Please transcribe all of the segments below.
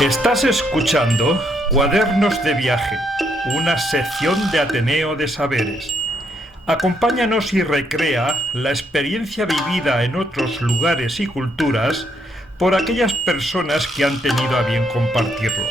Estás escuchando Cuadernos de Viaje, una sección de Ateneo de Saberes. Acompáñanos y recrea la experiencia vivida en otros lugares y culturas por aquellas personas que han tenido a bien compartirlo.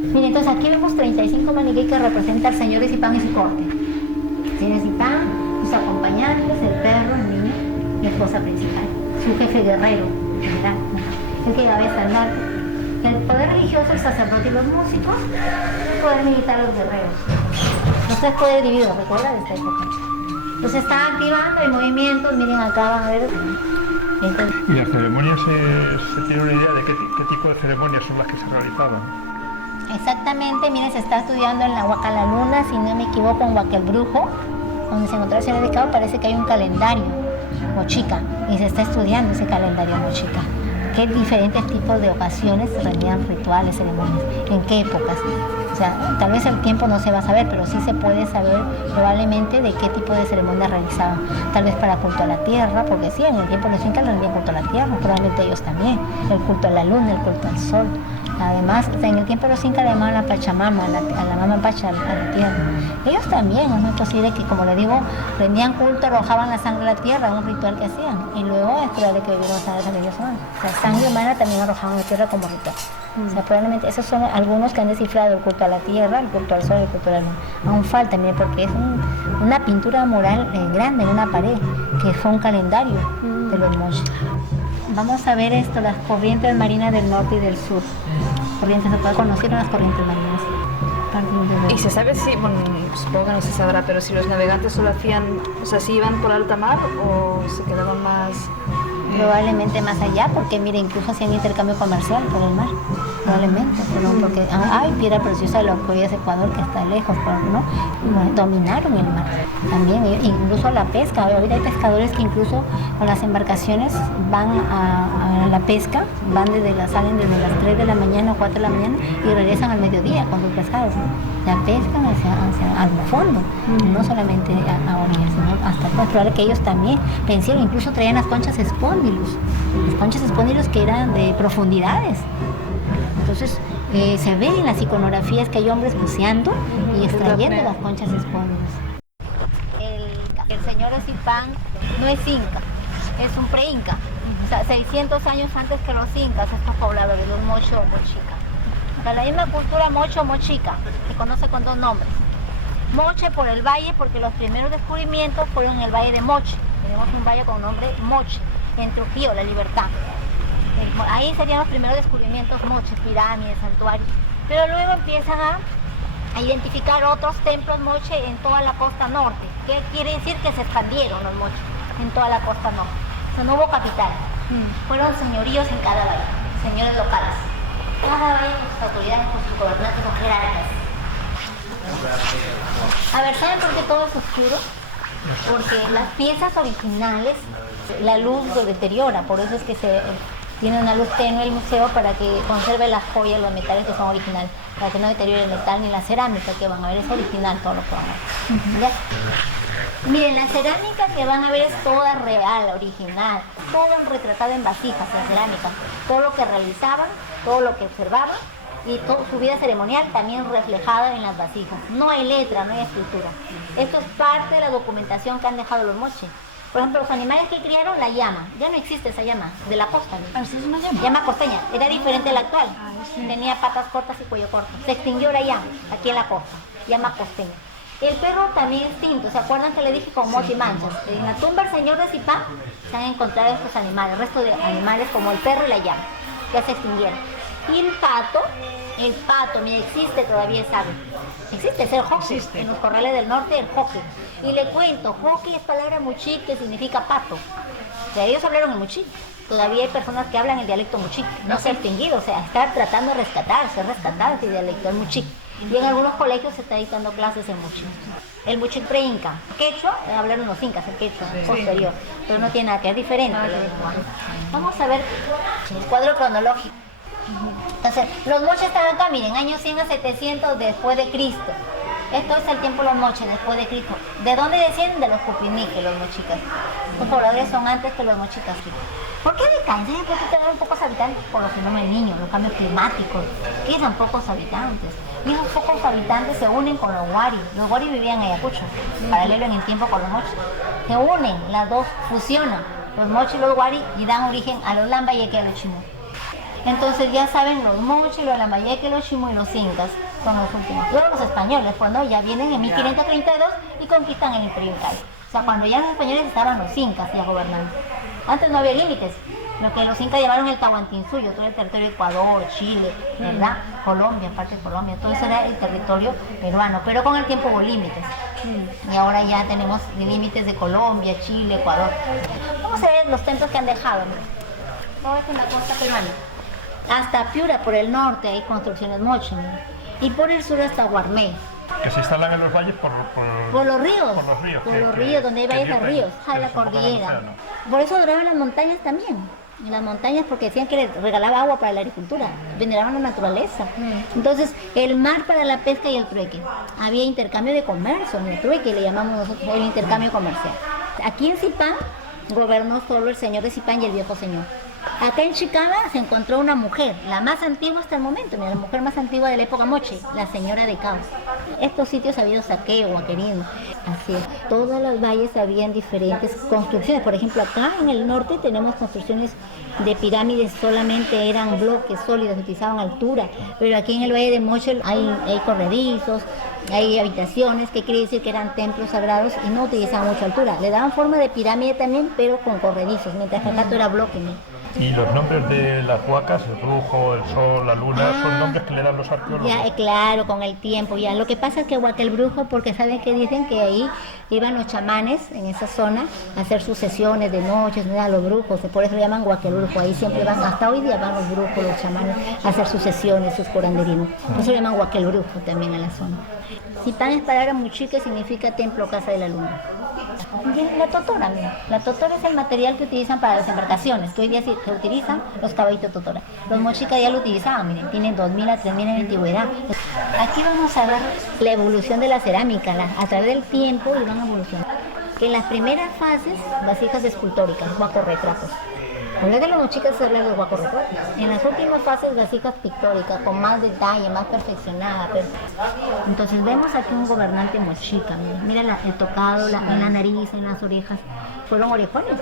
Miren, entonces aquí vemos 35 maniquí que representan al señor Zipán y su corte. El señor Zipán, sus acompañantes, el perro, el niño, la esposa principal, su jefe guerrero, el que llevaba estandarte. El poder religioso, el sacerdote y los músicos, el poder militar, los guerreros. Los tres poderes divididos, recuerda de esta época. Entonces está activando el movimiento, miren acá van a ver. Entonces, ¿Y las ceremonias se tiene una idea de qué tipo de ceremonias son las que se realizaban? exactamente, miren, se está estudiando en la Huacalaluna, si no me equivoco, en Huaquelbrujo, donde se encontró el señor de Cabo, parece que hay un calendario mochica, y se está estudiando ese calendario mochica. ¿Qué diferentes tipos de ocasiones se rendían rituales, ceremonias? ¿En qué épocas? O sea, tal vez el tiempo no se va a saber, pero sí se puede saber probablemente de qué tipo de ceremonias realizaban. Tal vez para culto a la tierra, porque sí, en el tiempo de los incas rendían culto a la tierra, probablemente ellos también. El culto a la luna, el culto al sol. Además, en el tiempo de los incas le llamaban a la Pachamama, a la Mama Pacha, a la tierra. Ellos también, es muy posible que, como le digo, rendían culto, arrojaban la sangre a la tierra, un ritual que hacían. Y luego es probable que vivieron sangre de ellos humanos. O sea, sangre humana también arrojaban a la tierra como ritual. O sea, probablemente esos son algunos que han descifrado el culto a la tierra, el culto al sol, el culto a la luna. Aún falta, mire, porque es una pintura mural grande en una pared, que fue un calendario de los mochis. Vamos a ver esto, las corrientes marinas del norte y del sur. Corrientes, se puede conocer las corrientes marinas. ¿Y se sabe si, bueno, supongo que no se sabrá, pero si los navegantes solo hacían, o sea, si iban por alta mar o se quedaban más...? Probablemente más allá, porque mire, incluso hacían intercambio comercial por el mar, probablemente, pero porque hay piedra preciosa de los Proyes Ecuador que está lejos, ¿no? Dominaron el mar también, incluso la pesca. Ahorita hay pescadores que incluso con las embarcaciones van a la pesca, salen desde las 3 de la mañana o 4 de la mañana y regresan al mediodía con sus pescados, ¿no? O sea, pescan hacia al fondo, no solamente a orillas, sino hasta pues, probable que ellos también vencieron, incluso traían las conchas espóndilos que eran de profundidades. Entonces se ve en las iconografías que hay hombres buceando y extrayendo las conchas espóndilos. El señor Zipán no es inca, es un pre-inca. O sea, 600 años antes que los incas, estos pobladores, los mocho o mochica. O sea, la misma cultura mocho o mochica, se conoce con dos nombres. Moche por el valle, porque los primeros descubrimientos fueron en el valle de Moche. Tenemos un valle con nombre Moche, en Trujillo, La Libertad. Ahí serían los primeros descubrimientos moches, pirámides, santuarios. Pero luego empiezan a identificar otros templos moche en toda la costa norte. ¿Qué quiere decir? Que se expandieron los moches en toda la costa norte. O sea, no hubo capital. Fueron señoríos en cada valle, señores locales. Cada valle con sus autoridades, con sus gobernantes, con jerarcas. A ver, ¿saben por qué todo es oscuro? Porque las piezas originales, la luz lo deteriora, por eso es que tiene una luz tenue el museo para que conserve las joyas, los metales que son originales, para que no deteriore el metal ni la cerámica que van a ver, es original todo lo que van a ver. ¿Ya? Miren, la cerámica que van a ver es toda real, original, todo retratado en vasijas, en cerámica, todo lo que realizaban, todo lo que observaban y toda su vida ceremonial también reflejada en las vasijas. No hay letra, no hay escritura. Esto es parte de la documentación que han dejado los moches. Por ejemplo, los animales que criaron, la llama. Ya no existe esa llama, de la costa. ¿No? ¿Es una llama? Llama costeña. Era diferente a la actual. Tenía patas cortas y cuello corto. Se extinguió la llama, aquí en la costa. Llama costeña. El perro también extinto. ¿Se acuerdan que le dije con mote y manchas? En la tumba del señor de Zipán se han encontrado estos animales, el resto de animales como el perro y la llama. Ya se extinguieron. Y el pato, mira, existe todavía, ¿sabe? Existe, es el joque, en los corrales del norte, el joque. Y le cuento, joque es palabra muchic que significa pato. O sea, ellos hablaron en muchic. Todavía hay personas que hablan el dialecto muchic. No se ha extinguido, o sea, está tratando de ser rescatado este dialecto, el muchic. Y en algunos colegios se está dictando clases en muchic. El muchic pre-inca. Quechua, hablaron los incas, el quechua, posterior. Pero no tiene nada que ver, es diferente. Vamos a ver el cuadro cronológico. Entonces, los moches están acá, miren, años 100 a 700 después de Cristo. Esto es el tiempo de los moches, después de Cristo. ¿De dónde descienden? De los cupiniques, los mochicas. Los pobladores son antes que los mochicas. ¿Por qué decaen? ¿Saben por qué quedaron pocos habitantes? Por los fenómenos del niño, los cambios climáticos. Quedan pocos habitantes. Y esos pocos habitantes se unen con los wari. Los wari vivían en Ayacucho, paralelo en el tiempo con los moches. Se unen, las dos fusionan, los moches y los wari, y dan origen a los lambayeque y a los chimú. Entonces ya saben, los moches, los lambayeque, los chimú y los incas son los últimos. Luego los españoles, cuando ya vienen en 1532 y conquistan el Imperio Incaico. O sea, cuando ya los españoles estaban los incas ya gobernando. Antes no había límites. Lo que los incas llamaron el Tahuantinsuyo, todo el territorio de Ecuador, Chile, ¿verdad? Colombia, parte de Colombia, todo eso era el territorio peruano, pero con el tiempo hubo límites. Y ahora ya tenemos límites de Colombia, Chile, Ecuador. Vamos a ver los templos que han dejado. Todo esto en la costa peruana. Hasta Piura, por el norte, hay construcciones moche, y por el sur hasta Guarmé. Que se instalan en los valles por los ríos. Por los ríos. Por los ríos, donde hay valles de ríos, a la cordillera. Por eso adoraban las montañas también. En las montañas porque decían que les regalaba agua para la agricultura, veneraban la naturaleza. Entonces, el mar para la pesca y el trueque. Había intercambio de comercio, en el trueque le llamamos nosotros el intercambio comercial. Aquí en Zipán gobernó solo el señor de Zipán y el viejo señor. Acá en Chicama se encontró una mujer, la más antigua hasta el momento, mira, la mujer más antigua de la época moche, la señora de Caos. Estos sitios ha habido saqueo, guaquerismo, así es. Todas las valles habían diferentes construcciones. Por ejemplo, acá en el norte tenemos construcciones de pirámides, solamente eran bloques sólidos, utilizaban altura, pero aquí en el valle de Moche hay corredizos, hay habitaciones, que quiere decir que eran templos sagrados y no utilizaban mucha altura. Le daban forma de pirámide también, pero con corredizos, mientras que acá todo era bloque, ¿no? Y los nombres de las huacas, el brujo, el sol, la luna, son nombres que le dan los arqueólogos. Ya, claro, con el tiempo ya. Lo que pasa es que Huaca el Brujo, porque saben que dicen que ahí iban los chamanes en esa zona a hacer sus sesiones de noches, ¿no? Los brujos, por eso le llaman Huaca el Brujo. Ahí siempre van, hasta hoy día van los brujos, los chamanes a hacer sus sesiones, sus curanderismos. Por eso le llaman Huaca el Brujo también a la zona. Zipán es palabra muchique, significa templo, casa de la luna. La totora, mira. La totora es el material que utilizan para las embarcaciones, que hoy día se utilizan los caballitos totora. Los mochicas ya lo utilizaban, miren, tienen 2000 a 3000 en antigüedad. Aquí vamos a ver la evolución de la cerámica, a través del tiempo y van evolucionando. Que en las primeras fases, vasijas escultóricas, guacorretratos. Hablar de los mochicas es hablar de los guacorretratos. En las últimas fases, vasijas pictóricas, con más detalle, más perfeccionada. Entonces vemos aquí un gobernante mochica, mira el tocado, en la nariz, en las orejas, fueron orejones.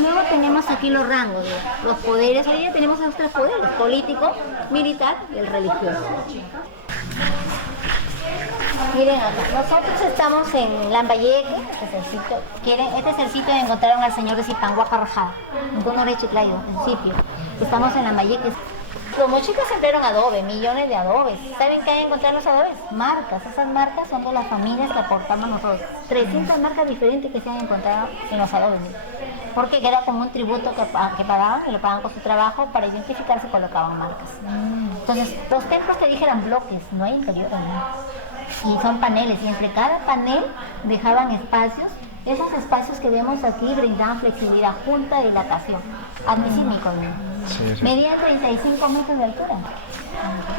Luego tenemos aquí los rangos, los poderes, hoy día tenemos los tres poderes, político, militar y el religioso. Miren acá, nosotros estamos en Lambayeque, este es el sitio donde encontraron al señor de Zipán, Guacarrajada, en Gunore Chiclayo, el sitio. Estamos en Lambayeque. Los mochicas sembraron adobe, millones de adobes. ¿Saben qué hay que encontrar los adobes? Marcas. Esas marcas son de las familias que aportamos nosotros. 300 marcas diferentes que se han encontrado en los adobes. Porque era como un tributo que pagaban y lo pagaban con su trabajo, para identificarse y colocaban marcas. Entonces, los templos te dije eran bloques, no hay interior. Y son paneles, y entre cada panel dejaban espacios. Esos espacios que vemos aquí brindaban flexibilidad, junta y dilatación. Admisímico, sí. Medían 35 metros de altura.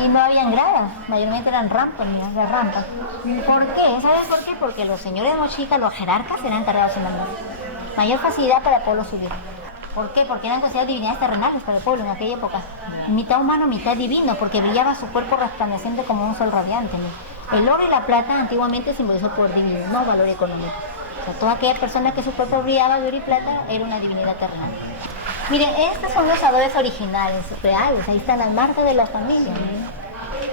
Y no habían gradas, mayormente eran rampas, de rampas. ¿Por qué? ¿Saben por qué? Porque los señores de Mochica, los jerarcas, eran encargados en la mano. Mayor facilidad para el pueblo subir. ¿Por qué? Porque eran consideradas divinidades terrenales para el pueblo en aquella época. Mitad humano, mitad divino, porque brillaba su cuerpo resplandeciente como un sol radiante, ¿no? El oro y la plata antiguamente simbolizó poder divino, no valor económico. O sea, toda aquella persona que su cuerpo brillaba de oro y plata era una divinidad terrenal. Miren, estos son los adobes originales, reales, ahí están las marcas de la familia.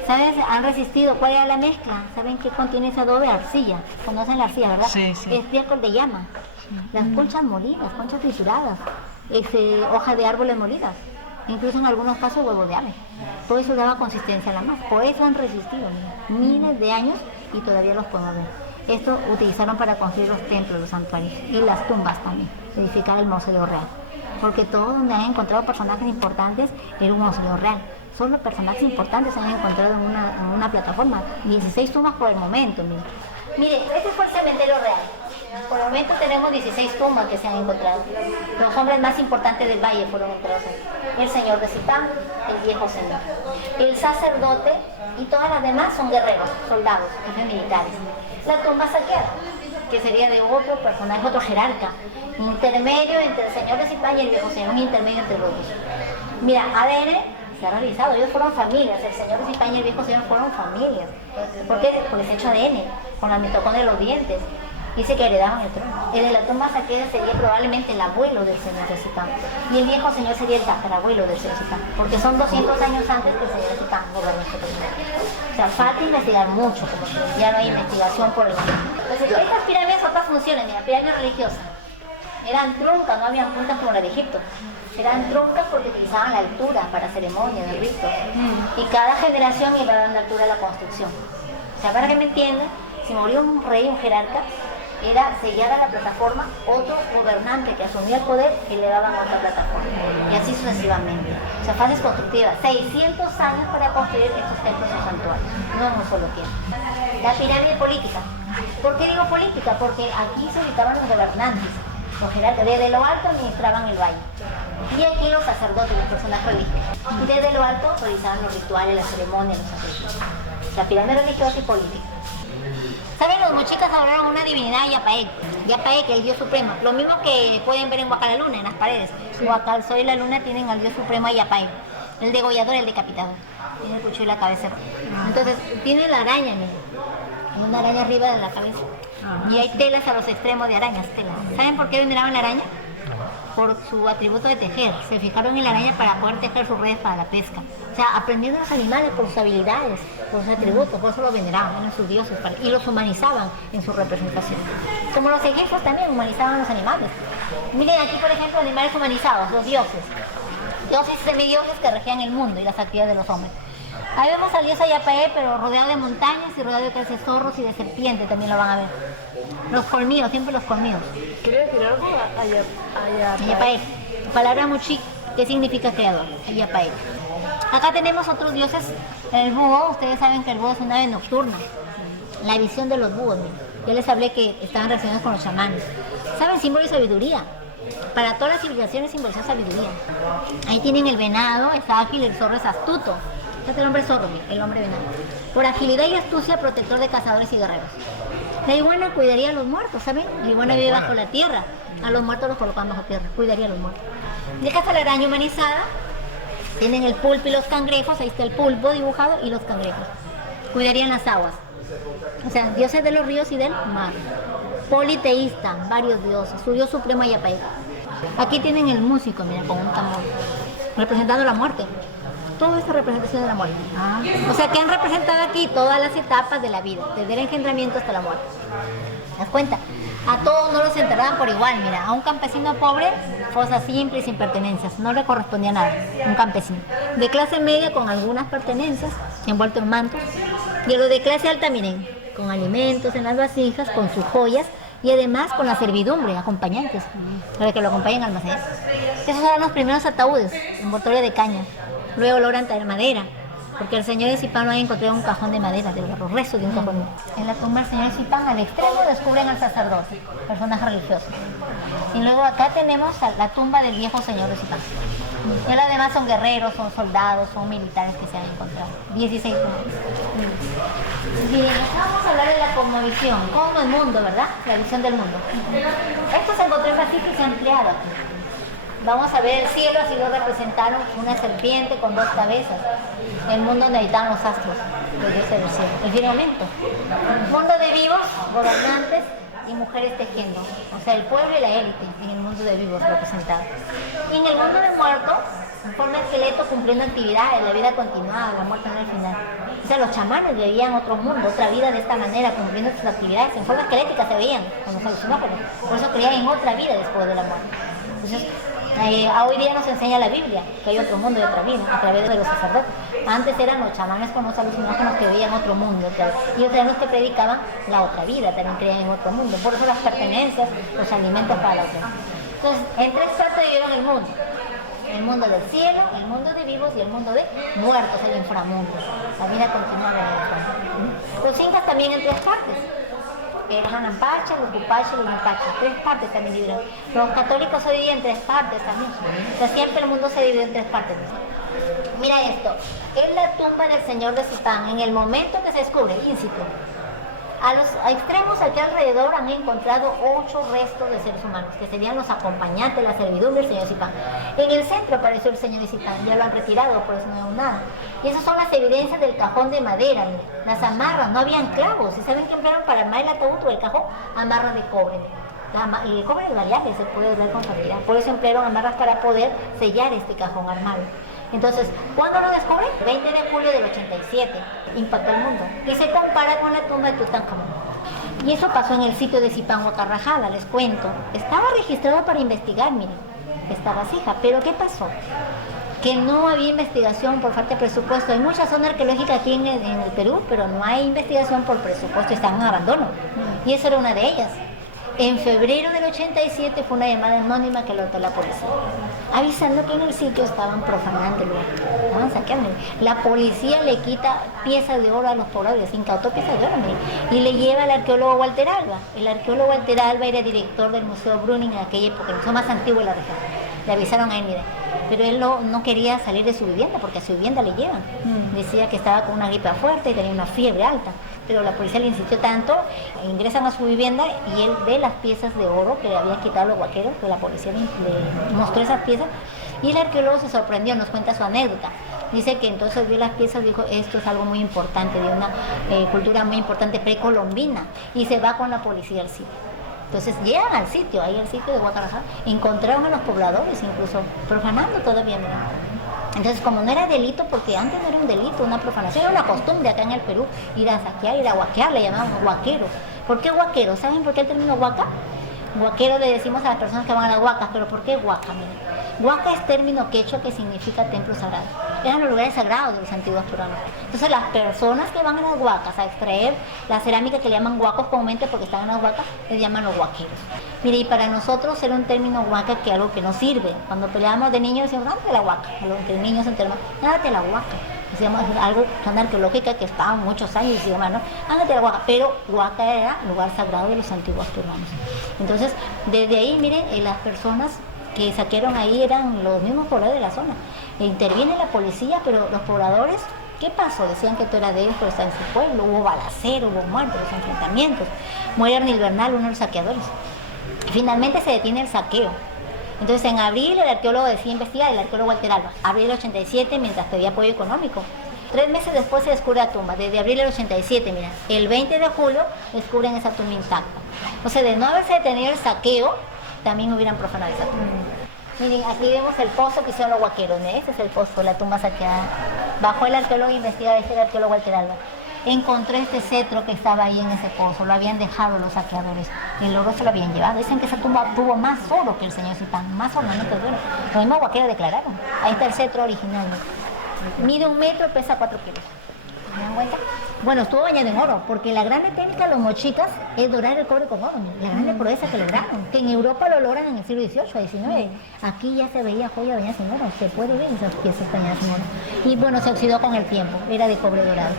¿Sabes? Han resistido. ¿Cuál era la mezcla? ¿Saben qué contiene ese adobe? Arcilla. ¿Conocen la arcilla, verdad? Sí. Estiércol de llama. Las conchas molidas, conchas trisuradas, hojas de árboles molidas, incluso en algunos casos huevos de ave. Todo eso daba consistencia a la masa. Por eso han resistido miles de años y todavía los podemos ver. Esto utilizaron para construir los templos, los santuarios y las tumbas también, edificar el mausoleo real. Porque todo donde han encontrado personajes importantes era un mausoleo real. Solo personajes importantes se han encontrado en una plataforma. 16 tumbas por el momento. Mire, este fue el cementerio real. Por el momento tenemos 16 tumbas que se han encontrado. Los hombres más importantes del valle fueron enterrados ahí. El señor de Zipán, el viejo señor, el sacerdote y todas las demás son guerreros, soldados, jefes militares. La tumba saqueada, que sería de otro personaje, otro jerarca, intermedio entre el señor de Zipán y el viejo señor, un intermedio entre los dos. Mira, ADN se ha realizado, ellos fueron familias, el señor de Zipán y el viejo señor fueron familias. ¿Por qué? Porque se ha hecho ADN, con la mitocondria de los dientes. Dice que heredaban el trono. El de la tumba saqueada sería probablemente el abuelo del señor de Zipán. Y el viejo señor sería el tatarabuelo del señor Zipán. Porque son 200 años antes que el señor Zipán gobernó este país. O sea, falta investigar mucho, como que ya no hay investigación por el momento. Entonces, estas pirámides, otras funciones, mira, pirámides religiosas. Eran truncas, no habían puntas como la de Egipto. Eran truncas porque utilizaban la altura para ceremonias, de ritos. Y cada generación iba dando altura a la construcción. O sea, para que me entiendan, si moría un rey, un jerarca, era sellada la plataforma, otro gobernante que asumía el poder y le daban otra plataforma. Y así sucesivamente. O sea, fases constructivas. 600 años para construir estos templos o santuarios. No en un solo tiempo. La pirámide política. ¿Por qué digo política? Porque aquí se ubicaban los gobernantes. Los jerarcas desde lo alto administraban el valle. Y aquí los sacerdotes, las personas religiosas. Y desde lo alto realizaban los rituales, las ceremonias, los sacrificios. La pirámide religiosa y política. ¿Saben? Los mochicas adoraron una divinidad, Yapaé, Yapaé, que es el dios supremo. Lo mismo que pueden ver en Huacal la Luna, en las paredes. Sí. Huacal, el sol y la luna tienen al dios supremo, Yapaé. El degollador, el decapitador. Tiene el cuchillo y la cabeza. Entonces, tiene la araña, miren. Hay una araña arriba de la cabeza. Y hay telas a los extremos de arañas, telas. ¿Saben por qué veneraban la araña? Por su atributo de tejer. Se fijaron en la araña para poder tejer sus redes para la pesca. O sea, aprendieron los animales por sus habilidades, por sus atributos, por eso los veneraban, eran sus dioses, y los humanizaban en su representación. Como los egipcios también humanizaban a los animales. Miren aquí, por ejemplo, animales humanizados, los dioses. Dioses y semidioses que regían el mundo y las actividades de los hombres. Ahí vemos al dios Ayapaé, pero rodeado de montañas y rodeado de zorros y de serpientes, también lo van a ver. Los colmillos, siempre los colmillos. ¿Quiere decir algo? Ayapaé. Palabra muchi, ¿qué significa creador? Ayapaé. Acá tenemos otros dioses. El búho, ustedes saben que el búho es una ave nocturna. La visión de los búhos, miren. Ya les hablé que estaban relacionados con los chamanes. ¿Saben? Símbolo de sabiduría. Para todas las civilizaciones simbolizan sabiduría. Ahí tienen el venado, es ágil, el zorro es astuto. Este es el hombre zorro, el hombre venado. Por agilidad y astucia, protector de cazadores y guerreros. La iguana cuidaría a los muertos, ¿saben? La iguana vive bajo la tierra. A los muertos los colocan bajo tierra, cuidaría a los muertos. Y acá está la araña humanizada. Tienen el pulpo y los cangrejos, ahí está el pulpo dibujado y los cangrejos. Cuidarían las aguas. O sea, dioses de los ríos y del mar. Politeísta, varios dioses. Su dios supremo Ayapaé. Aquí tienen el músico, mira, con un tambor. Representando la muerte. Toda esta representación de la muerte. O sea, que han representado aquí todas las etapas de la vida, desde el engendramiento hasta la muerte. ¿Te das cuenta? A todos no los enterraban por igual, mira. A un campesino pobre, fosa simple y sin pertenencias. No le correspondía nada, un campesino. De clase media con algunas pertenencias, envuelto en mantos. Y a los de clase alta, miren, con alimentos en las vasijas, con sus joyas y además con la servidumbre, acompañantes, para que lo acompañen al almacén. Esos eran los primeros ataúdes, envoltorio de caña. Luego logran traer madera, porque el señor de Zipán no ha encontrado un cajón de madera, de los restos de un cajón. En la tumba del señor de Zipán, al extremo, descubren al sacerdote, personaje religioso. Y luego acá tenemos la tumba del viejo señor de Zipán. Y los demás son guerreros, son soldados, son militares que se han encontrado. 16 tumbas. Bien, acá vamos a hablar de la cosmovisión, cómo el mundo, ¿verdad? La visión del mundo. Esto se encontró en Brasil y se ha ampliado aquí. Vamos a ver el cielo, así lo representaron una serpiente con 2 cabezas. El mundo donde habitan los astros, los dioses del cielo. El firmamento. Mundo de vivos, gobernantes y mujeres tejiendo. O sea, el pueblo y la élite en el mundo de vivos representados. Y en el mundo de muertos, en forma de esqueleto cumpliendo actividades, la vida continuada, la muerte no al final. O sea, los chamanes veían otro mundo, otra vida de esta manera, cumpliendo sus actividades. En forma esquelética se veían con los alucinógenos. Por eso creían en otra vida después de la muerte. Entonces, hoy día nos enseña la Biblia que hay otro mundo y otra vida a través de los sacerdotes. Antes eran los chamanes con los alucinógenos que veían otro mundo, y otros eran los que predicaban la otra vida, también creían en otro mundo. Por eso las pertenencias, los alimentos para la otra. Entonces, en 3 partes vivieron el mundo. El mundo del cielo, el mundo de vivos y el mundo de muertos, el inframundo. La vida continuaba en el inframundo. Los incas también en 3 partes. que es Anampacha, los Cupacha y los Mapacha. 3 partes también dividieron. Los católicos se dividen en 3 partes también. O sea, siempre el mundo se divide en 3 partes. Mira esto, es la tumba del señor de Zipán. En el momento que se descubre, in situ, a los extremos aquí alrededor han encontrado 8 restos de seres humanos, que serían los acompañantes, la servidumbre del señor Zipán. En el centro apareció el señor de Zipán, ya lo han retirado, por eso no vemos nada. Y esas son las evidencias del cajón de madera, miren. Las amarras, no habían clavos. ¿Y saben qué emplearon para armar el ataúd o el cajón? Amarras de cobre. Y el cobre es variable, se puede ver con facilidad. Por eso emplearon amarras para poder sellar este cajón, armarlo. Entonces, ¿cuándo lo descubren? 20 de julio del 87. Impactó el mundo. Y se compara con la tumba de Tutankamón. Y eso pasó en el sitio de Zipán, Huaca Rajada, les cuento. Estaba registrado para investigar, miren. Estaba fija. Pero ¿qué pasó? Que no había investigación por falta de presupuesto. Hay muchas zonas arqueológicas aquí en el Perú, pero no hay investigación por presupuesto, están en abandono. Y esa era una de ellas. En febrero del 87 fue una llamada anónima que levantó la policía, avisando que en el sitio estaban profanando el lugar, estaban saqueando. La policía le quita piezas de oro a los pobladores, incautó piezas de oro, y le lleva al arqueólogo Walter Alba. El arqueólogo Walter Alba era director del Museo Brüning en aquella época, el museo más antiguo de la región. Le avisaron a él, mire, pero él no quería salir de su vivienda porque a su vivienda le llevan. Decía que estaba con una gripe fuerte y tenía una fiebre alta, pero la policía le insistió tanto, ingresan a su vivienda y él ve las piezas de oro que le habían quitado los huaqueros, que la policía le mostró esas piezas, y el arqueólogo se sorprendió, nos cuenta su anécdota. Dice que entonces vio las piezas, dijo, esto es algo muy importante, de una cultura muy importante precolombina, y se va con la policía al sitio. Entonces llegan al sitio, ahí al sitio de Huaca Rajada, encontraron a los pobladores incluso profanando todavía, ¿no? Entonces, como no era delito, porque antes no era un delito, una profanación, era una costumbre acá en el Perú, ir a saquear, ir a huaquear, le llamaban huaquero. ¿Por qué huaquero? ¿Saben por qué el término huaca? Huaquero le decimos a las personas que van a las huacas, pero ¿por qué huaca? Miren. Huaca es término quechua que significa templo sagrado. Eran los lugares sagrados de los antiguos peruanos. Entonces las personas que van a las huacas a extraer la cerámica que le llaman huacos comúnmente porque están en las huacas, les llaman los huaqueros. Mire, y para nosotros era un término huaca que algo que no sirve. Cuando peleábamos de niños decíamos, ándate la huaca. Entre niños entre hermanos, ándate la huaca. Decíamos algo, zona arqueológica que estaba muchos años y decíamos, ¿no? Ándate la huaca. Pero huaca era lugar sagrado de los antiguos peruanos. Entonces, desde ahí, miren, las personas que saquearon ahí eran los mismos pobladores de la zona. Interviene la policía, pero los pobladores, ¿qué pasó? Decían que esto era de ellos, pero está en su pueblo. Hubo balacero, hubo muertos, enfrentamientos. Muere Arnil Bernal, uno de los saqueadores. Finalmente se detiene el saqueo. Entonces en abril el arqueólogo decide investigar, el arqueólogo Walter Alba. Abril del 87, mientras pedía apoyo económico. 3 meses después se descubre la tumba, desde abril del 87, mira. El 20 de julio descubren esa tumba intacta. O sea, de no haberse detenido el saqueo, también hubieran profanado esa tumba. Miren, aquí vemos el pozo que hicieron los huaqueros, ¿no? Ese es el pozo, la tumba saqueada. Bajó el arqueólogo investigador, este era el arqueólogo Walter Alba. Encontró este cetro que estaba ahí en ese pozo, lo habían dejado los saqueadores, el oro se lo habían llevado. Dicen que esa tumba tuvo más oro que el señor Zipán, más ornamentos de oro. Los mismos huaqueros declararon. Ahí está el cetro original. Mide 1 metro, pesa 4 kilos. ¿Me dan cuenta? Bueno, estuvo bañado en oro, porque la grande técnica de los mochicas es dorar el cobre con oro, la grande proeza que lograron, que en Europa lo logran en el siglo XVIII, XIX. Aquí ya se veía joya bañada en oro, se puede ver esas piezas bañadas en oro. Y bueno, se oxidó con el tiempo, era de cobre dorado.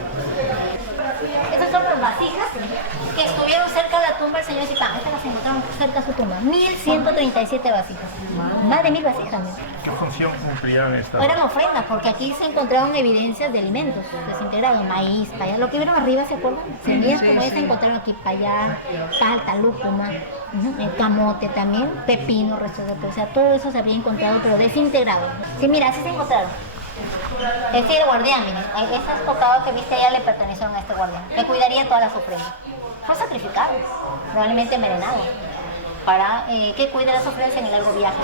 Esas son las vasijas que estuvieron cerca de la tumba del señor Zipán. Estas las encontraron cerca de su tumba. 1137 vasijas. Más de 1000 vasijas. ¿Qué función cumplían estas? Eran ofrendas, porque aquí se encontraron evidencias de alimentos desintegrados, maíz, payá. Lo que vieron arriba, ¿se acuerdan? Semillas como estas se encontraron aquí, payá, palta, lúcuma, el camote también, pepino, restos de todo. O sea, todo eso se había encontrado, pero desintegrado. Sí, mira, así se encontraron. Este es el guardián, miren. Esas cocadas que viste allá le pertenecieron a este guardián. Le cuidaría todas las ofrendas. Fue sacrificado, probablemente envenenado, para que cuide las ofrendas en el largo viaje.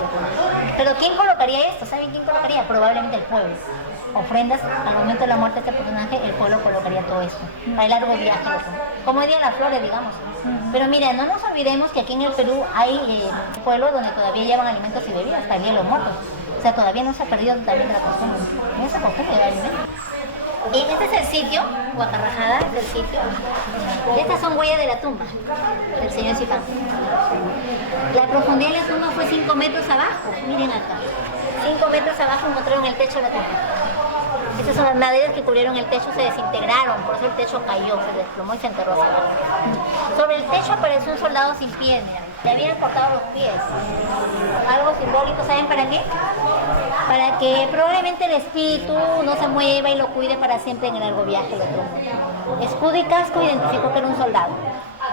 Pero ¿quién colocaría esto? ¿Saben quién colocaría? Probablemente el pueblo. Ofrendas, al momento de la muerte de este personaje, el pueblo colocaría todo esto, para el largo viaje. Como dirían las flores, digamos. Pero mira, no nos olvidemos que aquí en el Perú hay pueblos donde todavía llevan alimentos y bebidas, también los muertos. O sea, todavía no se ha perdido totalmente la costumbre. No se costumbre de alimentos. Y este es el sitio, Huaca Rajada es el sitio. Y estas son huellas de la tumba del señor Zipán. La profundidad de la tumba fue 5 metros abajo, miren acá. 5 metros abajo encontraron el techo de la tumba. Estas son las maderas que cubrieron el techo, se desintegraron, por eso el techo cayó, se desplomó y se enterró hacia abajo. Sobre el techo apareció un soldado sin pies, mira. Le habían cortado los pies. Algo simbólico, ¿saben para qué? Para que probablemente el espíritu no se mueva y lo cuide para siempre en el largo viaje al otro mundo. Escudo y casco identificó que era un soldado.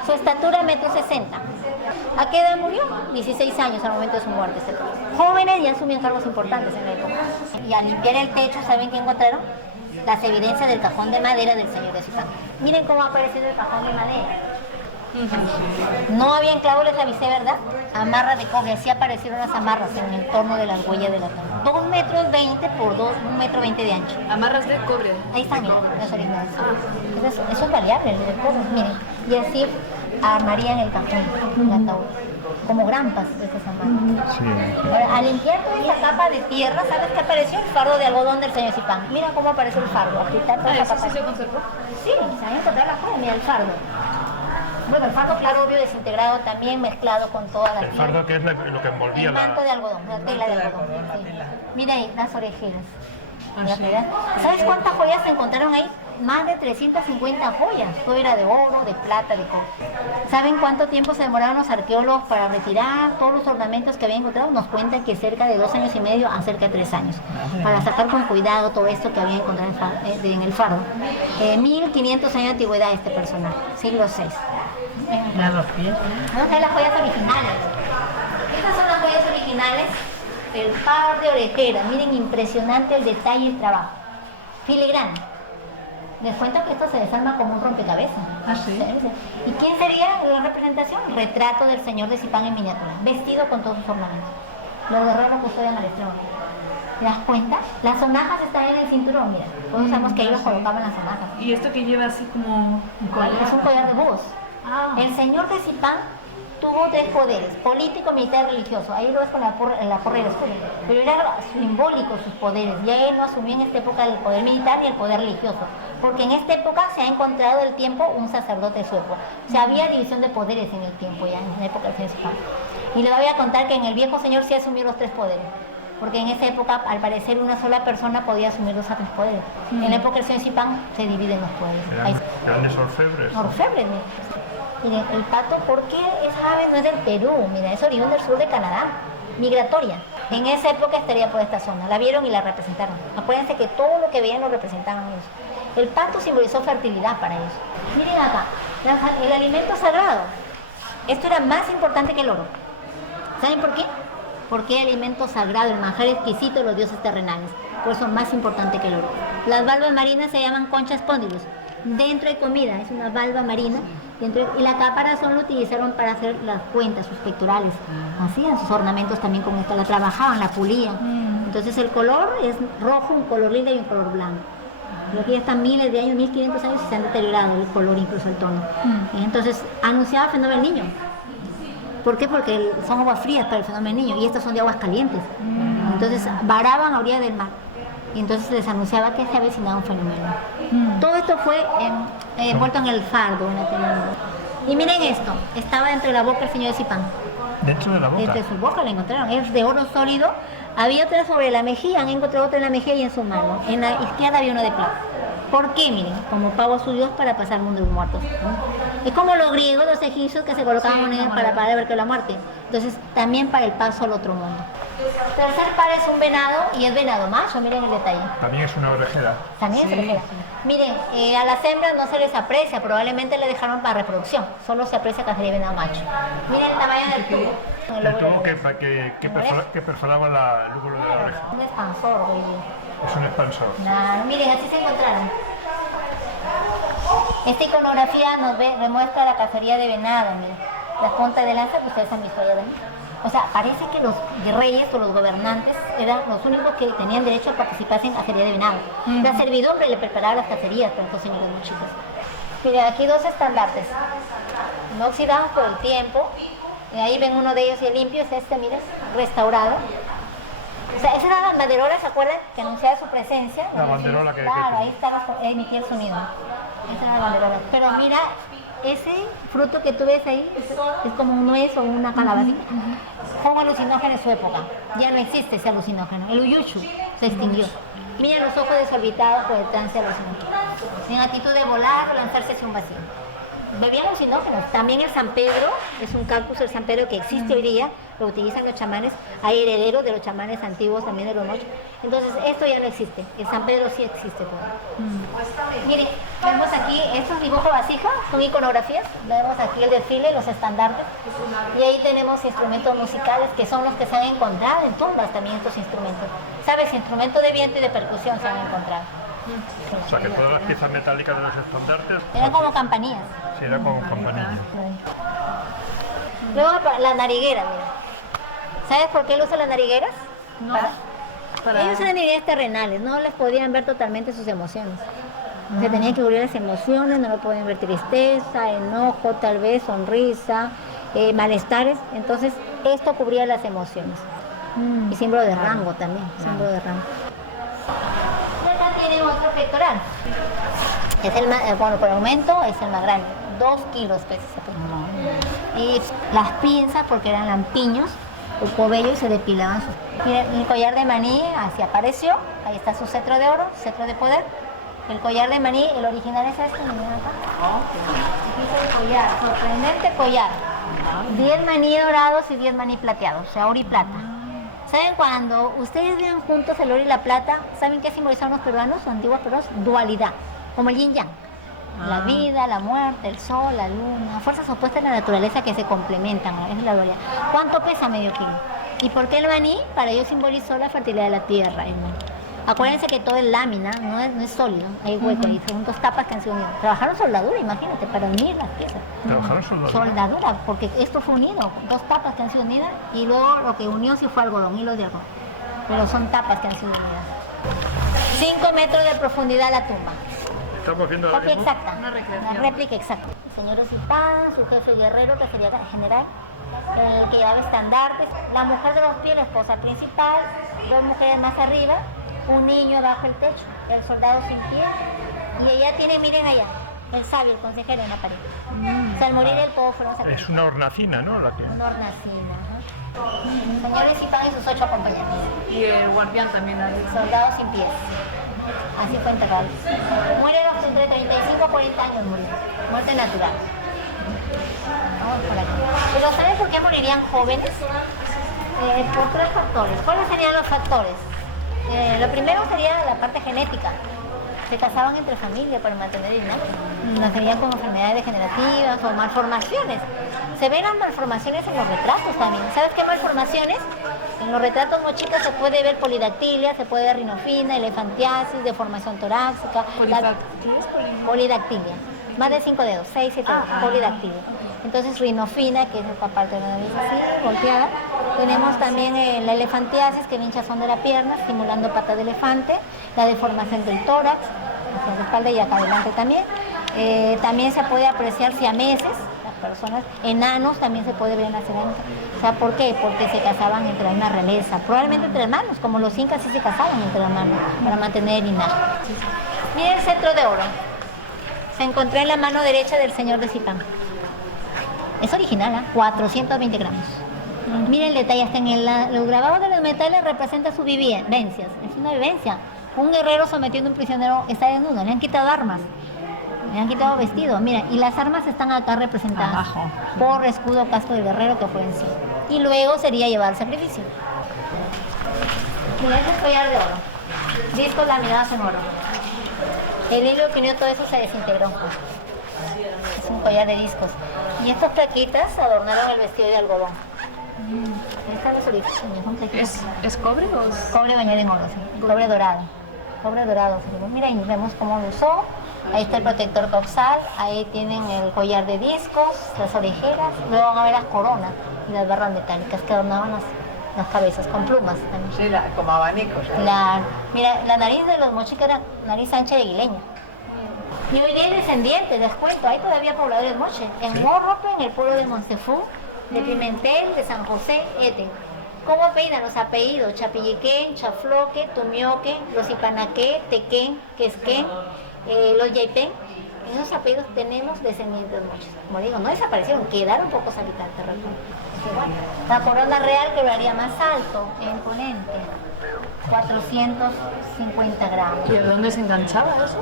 Su estatura 1,60 m. ¿A qué edad murió? 16 años al momento de su muerte. Jóvenes ya asumían cargos importantes en la época. Y al limpiar el techo, ¿saben qué encontraron? Las evidencias del cajón de madera del señor de Zipán. Miren cómo ha aparecido el cajón de madera. No habían clavos, les avisé, ¿verdad? Amarras de cobre, así aparecieron las amarras en el torno de las huellas de la cama. 2,20 m por 1,20 m de ancho. Amarras de cobre. Ahí están, miren, las originales. Eso es variable, el cobre, miren. Y así armarían el cajón, el ataúd, como grampas de estas amarras. Sí. Ahora, al limpiar toda esta capa de tierra, ¿sabes qué apareció? El fardo de algodón del señor Zipán. Mira cómo apareció el fardo, al quitar toda esta capa. ¿Sí se conservó? Sí, se han encontrado las joyas, mira el fardo. Bueno, el fardo, claro, obvio, desintegrado también, mezclado con toda la El tierra. fardo que es lo que envolvía El manto de la... algodón, la tela de algodón. Sí. Mira ahí, las orejeras. ¿Sabes cuántas joyas se encontraron ahí? Más de 350 joyas. Todo era de oro, de plata, de cobre. ¿Saben cuánto tiempo se demoraron los arqueólogos para retirar todos los ornamentos que habían encontrado? Nos cuentan que cerca de 2 años y medio a cerca de 3 años. Para sacar con cuidado todo esto que habían encontrado en el fardo. 1500 años de antigüedad este personaje, siglo VI. Los pies. Vamos a ver las joyas originales. Estas son las joyas originales del par de orejeras. Miren, impresionante el detalle y el trabajo. Filigrana. Les cuento que esto se desarma como un rompecabezas. ¿Ah, sí? ¿Y quién sería la representación? Retrato del señor de Zipán en miniatura, vestido con todos sus ornamentos. Los guerreros custodian al extremo. ¿Te das cuenta? Las sonajas están en el cinturón, mira. Todos sabemos que ellos colocaban las sonajas. ¿Y esto que lleva así como un collar? Es un collar de búhos. El señor de Zipán tuvo 3 poderes: político, militar y religioso. Ahí lo ves con la porra del escudo. Pero era simbólico sus poderes. Ya él no asumió en esta época el poder militar ni el poder religioso. Porque en esta época se ha encontrado el tiempo un sacerdote sueco. O sea, había división de poderes en el tiempo ya, en la época del señor Zipán. Y le voy a contar que en el viejo señor sí asumió los 3 poderes. Porque en esa época, al parecer, una sola persona podía asumir los 3 poderes. En la época del señor Zipán se dividen los poderes. Ahí. Grandes orfebres. Orfebres, mira. Miren, el pato, ¿por qué esa ave no es del Perú? Mira, es oriundo del sur de Canadá, migratoria. En esa época estaría por esta zona, la vieron y la representaron. Acuérdense que todo lo que veían lo representaban ellos. El pato simbolizó fertilidad para ellos. Miren acá, el alimento sagrado. Esto era más importante que el oro. ¿Saben por qué? Porque el alimento sagrado, el manjar exquisito de los dioses terrenales. Por eso es más importante que el oro. Las valvas marinas se llaman conchas spondylus. Dentro hay comida, es una valva marina. Y la caparazón lo utilizaron para hacer las cuentas, sus pectorales. Hacían sus ornamentos también con esto, la trabajaban, la pulían. Entonces el color es rojo, un color lila y un color blanco. Pero aquí ya están miles de años, 1500 años y se han deteriorado el color, incluso el tono. Entonces anunciaba fenómeno del niño. ¿Por qué? Porque son aguas frías para el fenómeno del niño y estas son de aguas calientes. Entonces varaban a orilla del mar. Y entonces les anunciaba que se avecinaba un fenómeno. Todo esto fue envuelto en el fardo, en la tela. Y miren esto, estaba dentro de la boca del señor de Zipán. Dentro de la boca. Desde su boca la encontraron, es de oro sólido. Había otra sobre la mejilla, han encontrado otra en la mejilla y en su mano. En la izquierda había uno de plata. ¿Por qué? Miren, como pago a su Dios para pasar al mundo de los muertos. Es como los griegos, los egipcios que se colocaban monedas para ver que la muerte. Entonces, también para el paso al otro mundo. El tercer par es un venado y es venado macho, miren el detalle. También es una orejera. También es orejera. Miren, a las hembras no se les aprecia, probablemente le dejaron para reproducción. Solo se aprecia cacería de venado macho. Miren el tamaño del tubo. El tubo que perforaba el lúgulo de la oreja. Un expansor, güey. Es un expansor. Nah, miren, así se encontraron. Esta iconografía nos demuestra la cacería de venado, miren. Las puntas de lanza que ustedes han visto allá adentro. O sea, parece que los reyes o los gobernantes eran los únicos que tenían derecho a participar en cacería de venado. La servidumbre le preparaba las cacerías para estos señores muy chicos. Miren, aquí 2 estandartes, no oxidados por el tiempo. Y ahí ven uno de ellos y el limpio es este, miren, restaurado. O sea, esa era la banderola, ¿se acuerdan? Que anunciaba su presencia. La banderola que... Claro, ahí estaba, emitía el sonido. Esa era la banderola. Pero mira, ese fruto que tú ves ahí es como un nuez o una calabacita. fue un alucinógeno en su época. Ya no existe ese alucinógeno. El uyuchu se extinguió. Miren los ojos desorbitados por el trance alucinógeno. En actitud de volar o lanzarse hacia un vacío. Bebían alucinógenos. También el San Pedro, es un cactus el San Pedro que existe hoy día, lo utilizan los chamanes, hay herederos de los chamanes antiguos también de los noches. Entonces esto ya no existe, el San Pedro sí existe todavía. Miren, vemos aquí estos dibujos vasijas, son iconografías, vemos aquí el desfile, los estandartes, y ahí tenemos instrumentos musicales que son los que se han encontrado en tumbas también estos instrumentos. ¿Sabes? Instrumentos de viento y de percusión se han encontrado. O sea, que todas las piezas metálicas de los estandartes Eran como campanillas. sí, eran como campanillas. Luego la nariguera, mira. ¿Sabes por qué él usa las narigueras? No. Ellos usan narigueras terrenales, no les podían ver totalmente sus emociones. Se tenían que cubrir las emociones, no lo podían ver tristeza, enojo, tal vez, sonrisa, malestares. Entonces, esto cubría las emociones. Y símbolo de rango también, símbolo de rango. Y acá tienen otro pectoral. Es el más, bueno, por el momento es el más grande, 2 kilos pesa ese pectoral. Y las pinzas, porque eran lampiños, el cabello y se depilaban sus... Miren, el collar de maní, así apareció, ahí está su cetro de oro, cetro de poder. El collar de maní, el original es este, miren acá. Aquí dice el collar, sorprendente collar. 10 maní dorados y 10 maní plateados, o sea, oro y plata. ¿Saben cuando ustedes vean juntos el oro y la plata? ¿Saben qué simbolizaban los peruanos, los antiguos peruanos? Dualidad, como el yin yang. La vida, la muerte, el sol, la luna, fuerzas opuestas en la naturaleza que se complementan, ¿no? Es la dualidad. ¿Cuánto pesa medio kilo? ¿Y por qué el maní? Para ellos simbolizó la fertilidad de la tierra, el maní. Acuérdense que todo es lámina, no es sólido, hay hueco ahí, son 2 tapas que han sido unidas. Trabajaron soldadura, imagínate, para unir las piezas. ¿Trabajaron soldadura? Soldadura, porque esto fue unido, 2 tapas que han sido unidas y luego lo que unió sí fue algodón, hilos de algodón. Pero son tapas que han sido unidas. 5 metros de profundidad la tumba. Estamos viendo ahora Copia mismo. exacta, una réplica exacta. El señor Ocipán, su jefe guerrero, que sería general, el que llevaba estandartes, la mujer de los pies, la esposa principal, 2 mujeres más arriba, un niño bajo el techo, el soldado sin pie, y ella tiene, miren allá, el sabio, el consejero en la pared. O sea, al morir él todos fueron sacados. Es una hornacina, ¿no? La que... Una hornacina. El señor Ocipán y sus 8 acompañantes. Y el guardián también. Soldados sin pies. Así fue enterrado. Muere a los entre 35 y 40 años, murió. Muerte natural. Vamos por aquí. Pero ¿saben por qué morirían jóvenes? Por 3 factores. ¿Cuáles serían los factores? Lo primero sería la parte genética. Se casaban entre familias para mantener el linaje. Nacerían con enfermedades degenerativas o malformaciones. Se ven las malformaciones en los retratos también. ¿Sabes qué malformaciones? En los retratos mochicas se puede ver polidactilia, se puede ver rinofina, elefantiasis, deformación torácica. Polidactilia. Más de 5 dedos, 6, 7 dedos, polidactilia. Entonces rinofina, que es esta parte de la nariz así, volteada. Tenemos también la elefantiasis, que es la hinchazón de la pierna, estimulando pata de elefante. La deformación del tórax, hacia la espalda y acá adelante también. También se puede apreciar siameses, las personas, enanos también se puede ver en la cerámica. O sea, ¿por qué? Porque se casaban entre una realeza, probablemente entre hermanos, como los incas sí se casaban entre hermanos, para mantener el linaje. Miren el cetro de oro. Se encontró en la mano derecha del señor de Zipán. Es original, ¿eh? 420 gramos. Miren el detalle, hasta en los grabados de los metales representa sus vivencias. Es una vivencia. Un guerrero sometiendo a un prisionero está desnudo, le han quitado armas, le han quitado vestido. Mira, y las armas están acá representadas Abajo. por escudo, casco del guerrero que fue en sí. Y luego sería llevar el sacrificio. Mira, este es collar de oro. Discos laminados en oro. El hilo que unió todo eso se desintegró. Es un collar de discos. Y estas plaquitas adornaron el vestido de algodón. Estas son originales, son plaquitas. ¿Es cobre o es...? Cobre bañado en oro, sí. Cobre dorado. Cobre dorado. Mira, y vemos cómo lo usó. Ahí está el protector coxal. Ahí tienen el collar de discos, las orejeras. Luego van a ver las coronas y las barras metálicas que adornaban las cabezas con plumas también. Sí, como abanicos. Mira, la nariz de los mochicas era nariz ancha de guileña. Y hoy día hay descendientes, les cuento, hay todavía pobladores moche. En Morrope, en el pueblo de Montefú, de Pimentel, de San José, Ete. ¿Cómo peinan los apellidos? Chapilliquén, Chafloque, Tumioque, los Ipanaqué, Tequén, Quesquén, los Yaipén. En esos apellidos tenemos descendientes moches. Como digo, no desaparecieron, quedaron pocos habitantes realmente. que bueno. La corona real que lo haría más alto e imponente, 450 gramos. ¿Y de dónde se enganchaba eso?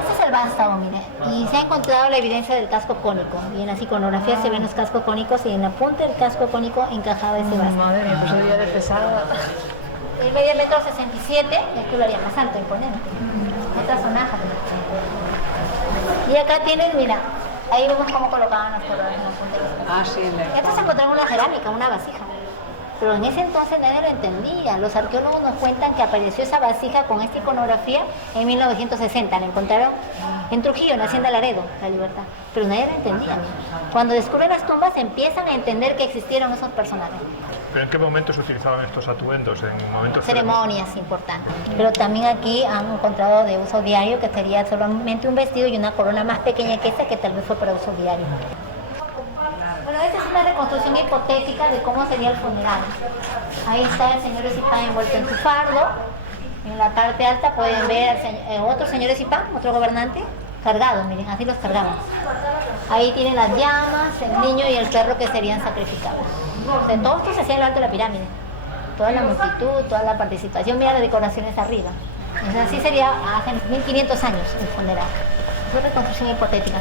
Este es el vástago, mire, y se ha encontrado la evidencia del casco cónico, y en las iconografías se ven los cascos cónicos y en la punta del casco cónico encajaba ese vástago. Madre mía, pues debía de pesar. El medio metro 67, y aquí lo haría más alto, imponente. Otra sonaja. Y acá tienes, mira, ahí vemos cómo colocaban las coronas en la punta de los cascos. sí, Esto se encontraba en una cerámica, una vasija. Pero en ese entonces nadie lo entendía. Los arqueólogos nos cuentan que apareció esa vasija con esta iconografía en 1960. La encontraron en Trujillo, en la Hacienda Laredo, La Libertad. Pero nadie lo entendía. Cuando descubren las tumbas empiezan a entender que existieron esos personajes. ¿Pero en qué momentos se utilizaban estos atuendos? ¿En momentos Ceremonias importantes. Pero también aquí han encontrado de uso diario que sería solamente un vestido y una corona más pequeña que esta que tal vez fue para uso diario. Bueno, esta es una reconstrucción hipotética de cómo sería el funeral. Ahí está el señor Esipán envuelto en su fardo. En la parte alta pueden ver al otro señor Esipán, otro gobernante, cargado, miren, así los cargaban. Ahí tienen las llamas, el niño y el perro que serían sacrificados. O sea, todo esto se hacía en lo alto de la pirámide. Toda la multitud, toda la participación, mira las decoraciones arriba. Entonces, así sería hace 1500 años el funeral. Es una reconstrucción hipotética.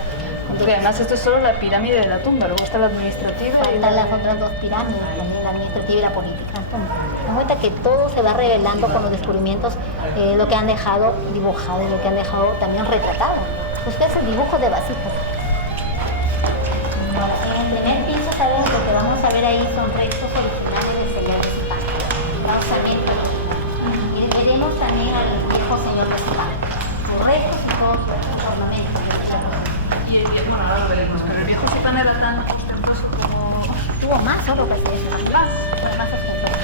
Porque además esto es solo la pirámide de la tumba, luego está la administrativa y Están las otras dos pirámides, también la administrativa y la política. Ten cuenta que todo se va revelando con los descubrimientos, lo que han dejado dibujado y lo que han dejado también retratado. Ustedes el dibujo de vasijas. Bueno, en el primer piso, ¿saben? Lo que vamos a ver ahí son restos originales del señor Esipán. Causamiento original. Y veremos también al viejo señor Esipán. Los restos y todos los ornamentos. pero el viejo Esipán era tan ostentoso como... Tuvo más oro que eso, más ostentoso.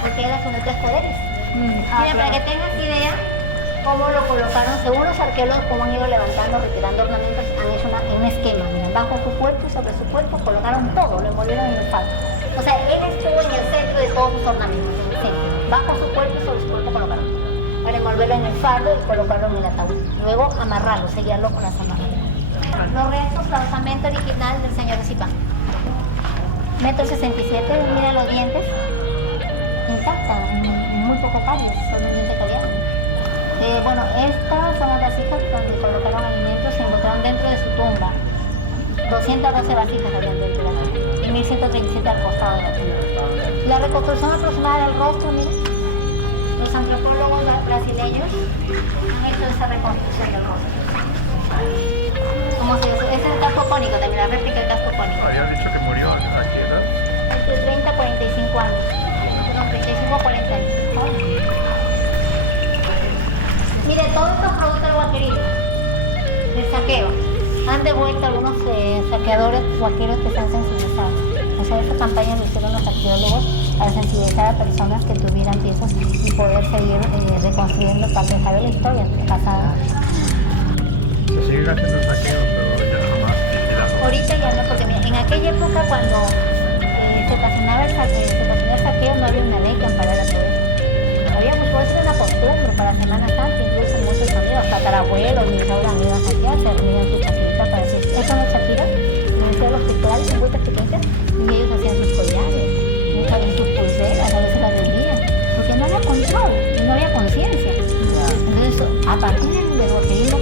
Porque él asumió 3 poderes. Mira, para que tengas idea cómo lo colocaron, según los arqueólogos, cómo han ido levantando, retirando ornamentos, han hecho un esquema. Mira, bajo su cuerpo y sobre su cuerpo colocaron todo, lo envolvieron en el fardo. O sea, él estuvo en el centro de todos sus ornamentos, en el centro. Bajo su cuerpo y sobre su cuerpo colocaron todo. Para envolverlo en el fardo y colocarlo en el ataúd. Luego amarrarlo, sellarlo con las amarras. Los restos, la osamenta original del señor Esipán. 1,67 m, mira los dientes. Intacta, muy poco caries, son de diente caliente. Bueno, estas son las vasijas donde colocaron alimentos, se encontraron dentro de su tumba. 212 vasijas habían dentro de la tumba y 1,137 al costado de la tumba. La reconstrucción aproximada del rostro, miren, los antropólogos brasileños han hecho esa reconstrucción del rostro. Como se dice, es el casco cónico también, la réplica del casco cónico. Habían dicho que murió aquí, ¿verdad? De 30 a 45 años. Perdón, 35 a 40 años. Mire, todo esto es producto del guaquerismo, del saqueo. Han devuelto algunos saqueadores guaqueros que se han sensibilizado. O sea, esta campaña lo hicieron los arqueólogos para sensibilizar a personas que tuvieran piezas y poder seguir reconstruyendo para que saber la historia pasada. Se siguen haciendo saqueos, pero ya jamás vigilando. Ahorita ya no, porque mira, en aquella época cuando se ocasionaba el saqueo no había una ley que amparara todo eso. Había mucho, una costumbre para Semana Santa, incluso muchos amigos, tatarabuelos, mis ahora han ido a saquear, se reunían su chaquita para decir, eso no es Shakira, me decían los rituales, en vueltas pequeñas, y ellos hacían sus collares, hacían sus pulseras, a veces las vendían, porque no había control, no había conciencia. Entonces, a partir del bojerismo